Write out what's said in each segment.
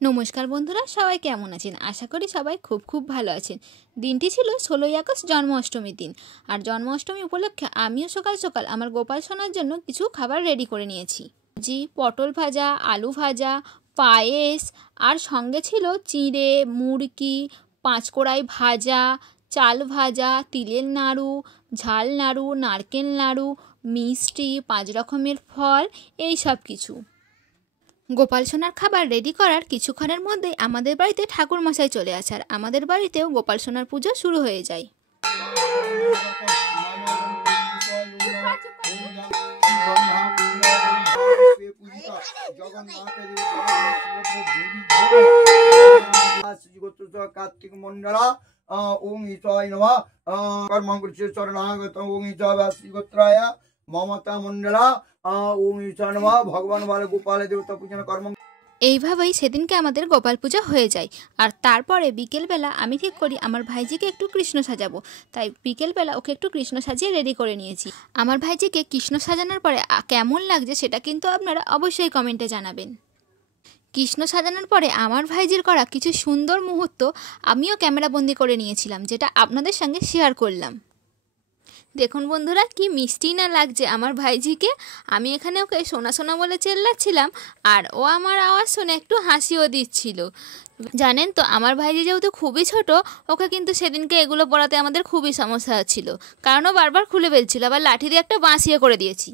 নমস্কার বন্ধুরা, সবাই কেমন আছেন? আশা করি সবাই খুব খুব ভালো আছেন। দিনটি ছিল 16ই আগস্ট, জন্মাষ্টমীর দিন। আর জন্মাষ্টমী উপলক্ষে আমিও সকাল সকাল আমার গোপাল সোনার জন্য কিছু খাবার রেডি করে নিয়েছি। পটল ভাজা, আলু ভাজা, পায়েস, আর সঙ্গে ছিল চিঁড়ে, মুরগি, পাঁচকড়াই ভাজা, চাল ভাজা, তিলের নাড়ু, ঝাল নাড়ু, নারকেল নাড়ু, মিষ্টি, 5 রকমের ফল, এই সব কিছু। গোপাল সোনার খাবার রেডি করার কিছুক্ষণের মধ্যেই আমাদের বাড়িতে ঠাকুর মশাই চলে আসে, আর আমাদের বাড়িতেও গোপাল সোনার পুজো শুরু হয়ে যায়। কার্তিক মন্ডলা ওং ঈশায় নমঃ কর্মং কৃষ্ণ চরণাগত ওং ঈশাবাসী গোত্রায় মমতা মন্ডলা ওং ঈশায় নমঃ। ভগবান বলে গোপাল দেবতা পূজন কর্ম। এইভাবেই সেদিনকে আমাদের গোপাল পূজা হয়ে যায়। আর তারপরে বিকেলবেলা আমি ঠিক করি আমার ভাইজিকে একটু কৃষ্ণ সাজাবো, তাই বিকেলবেলা ওকে একটু কৃষ্ণ সাজিয়ে রেডি করে নিয়েছি। আমার ভাইজিকে কৃষ্ণ সাজানোর পরে কেমন লাগছে সেটা কিন্তু আপনারা অবশ্যই কমেন্টে জানাবেন। কৃষ্ণ সাজানোর পরে আমার ভাইজির করা কিছু সুন্দর মুহূর্ত আমিও ক্যামেরাবন্দি করে নিয়েছিলাম, যেটা আপনাদের সঙ্গে শেয়ার করলাম। দেখুন বন্ধুরা, কি মিষ্টি না লাগছে আমার ভাইজিকে। আমি এখানে ওকে সোনা সোনা বলে চেল্লাচ্ছিলাম, আর ও আমার আওয়াজ শুনে একটু হাসিও দিচ্ছিল। জানেন তো, আমার ভাইজি যেহেতু খুবই ছোট, ওকে কিন্তু সেদিনকে এগুলো পড়াতে আমাদের খুবই সমস্যা হচ্ছিল, কারণ ও বারবার খুলে ফেলছিল, আবার লাঠি দিয়ে একটা বাঁশিয়ে করে দিয়েছি।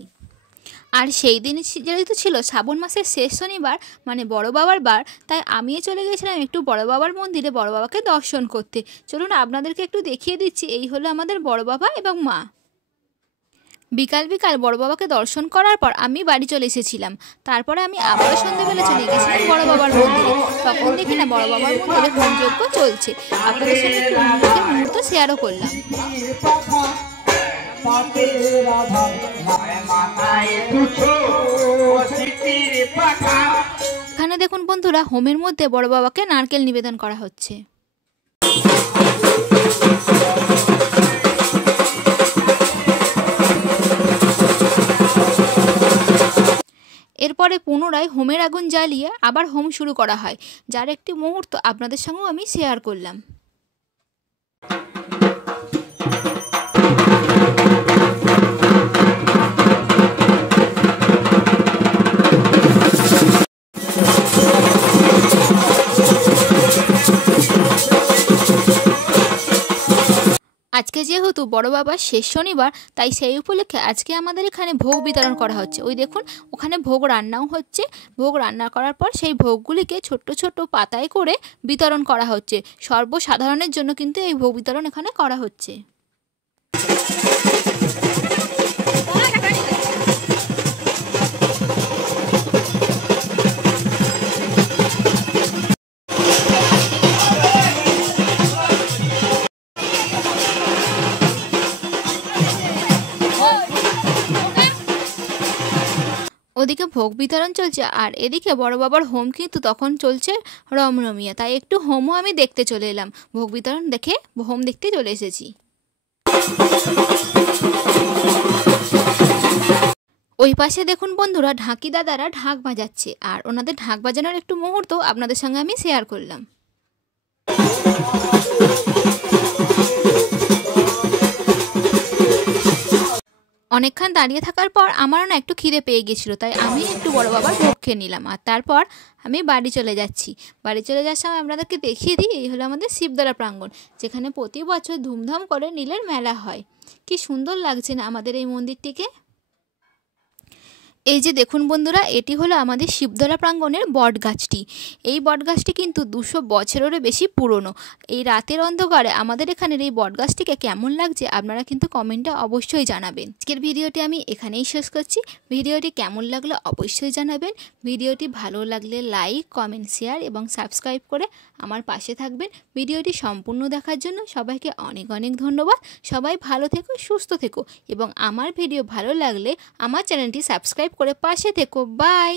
আর সেই দিন যেহেতু ছিল শ্রাবণ মাসের শেষ শনিবার, মানে বড় বাবার বার, তাই আমিও চলে গেছিলাম একটু বড় বাবার মন্দিরে বড় বাবাকে দর্শন করতে। চলুন আপনাদেরকে একটু দেখিয়ে দিচ্ছি, এই হলো আমাদের বড় বাবা এবং মা। বিকাল বিকাল বড় বাবাকে দর্শন করার পর আমি বাড়ি চলে এসেছিলাম। তারপরে আমি আবারও সন্ধ্যেবেলা চলে গেছিলাম বড় বাবার মন্দিরে। তখন দেখি না বড় বাবার মন্দিরে হোমযজ্ঞ চলছে। আপনাদের সাথে মুহূর্ত শেয়ারও করলাম। এখানে দেখুন বন্ধুরা, হোমের মধ্যে বড় বাবাকে নারকেল নিবেদন করা হচ্ছে। এরপরে পুনরায় হোমের আগুন জ্বালিয়ে আবার হোম শুরু করা হয়, যার একটি মুহূর্ত আপনাদের সঙ্গেও আমি শেয়ার করলাম। আজকে যেহেতু বড় বাবার শেষ শনিবার, তাই সেই উপলক্ষে আজকে আমাদের এখানে ভোগ বিতরণ করা হচ্ছে। ওই দেখুন, ওখানে ভোগ রান্নাও হচ্ছে। ভোগ রান্না করার পর সেই ভোগগুলিকে ছোট্ট ছোট্ট পাতায় করে বিতরণ করা হচ্ছে। সর্বসাধারণের জন্য কিন্তু এই ভোগ বিতরণ এখানে করা হচ্ছে। ওদিকে ভোগ বিতরণ চলছে, আর এদিকে বড় বাবার হোম কিন্তু তখন চলছে রমরমিয়া, তাই একটু হোমও আমি দেখতে চলে এলাম। ভোগ বিতরণ দেখে হোম দেখতে চলে এসেছি। ওই পাশে দেখুন বন্ধুরা, ঢাকি দাদারা ঢাক বাজাচ্ছে, আর ওনাদের ঢাক বাজানোর একটু মুহূর্ত আপনাদের সঙ্গে আমি শেয়ার করলাম। অনেকক্ষণ দাঁড়িয়ে থাকার পর আমারও না একটু খিদে পেয়ে গেছিলো, তাই আমি একটু বড় বাবার ভোগ খেয়ে নিলাম। আর তারপর আমি বাড়ি চলে যাচ্ছি। বাড়ি চলে যাওয়ার সময় আপনাদেরকে দেখিয়ে দিই, এই হলো আমাদের শিবতলা প্রাঙ্গণ, যেখানে প্রতি বছর ধুমধাম করে নীলের মেলা হয়। কি সুন্দর লাগছে না আমাদের এই মন্দিরটিকে। এই যে দেখুন বন্ধুরা, এটি হলো আমাদের শিবতলা প্রাঙ্গণের বট গাছটি। এই বট গাছটি কিন্তু 200 বছরেরও বেশি পুরনো। এই রাতের অন্ধকারে আমাদের এখানের এই বট গাছটিকে কেমন লাগছে আপনারা কিন্তু কমেন্টে অবশ্যই জানাবেন। আজকের ভিডিওটি আমি এখানেই শেষ করছি। ভিডিওটি কেমন লাগলো অবশ্যই জানাবেন। ভিডিওটি ভালো লাগলে লাইক, কমেন্ট, শেয়ার এবং সাবস্ক্রাইব করে আমার পাশে থাকবেন। ভিডিওটি সম্পূর্ণ দেখার জন্য সবাইকে অনেক অনেক ধন্যবাদ। সবাই ভালো থেকো, সুস্থ থেকো, এবং আমার ভিডিও ভালো লাগলে আমার চ্যানেলটি সাবস্ক্রাইব করে পাশে থেকো। বাই।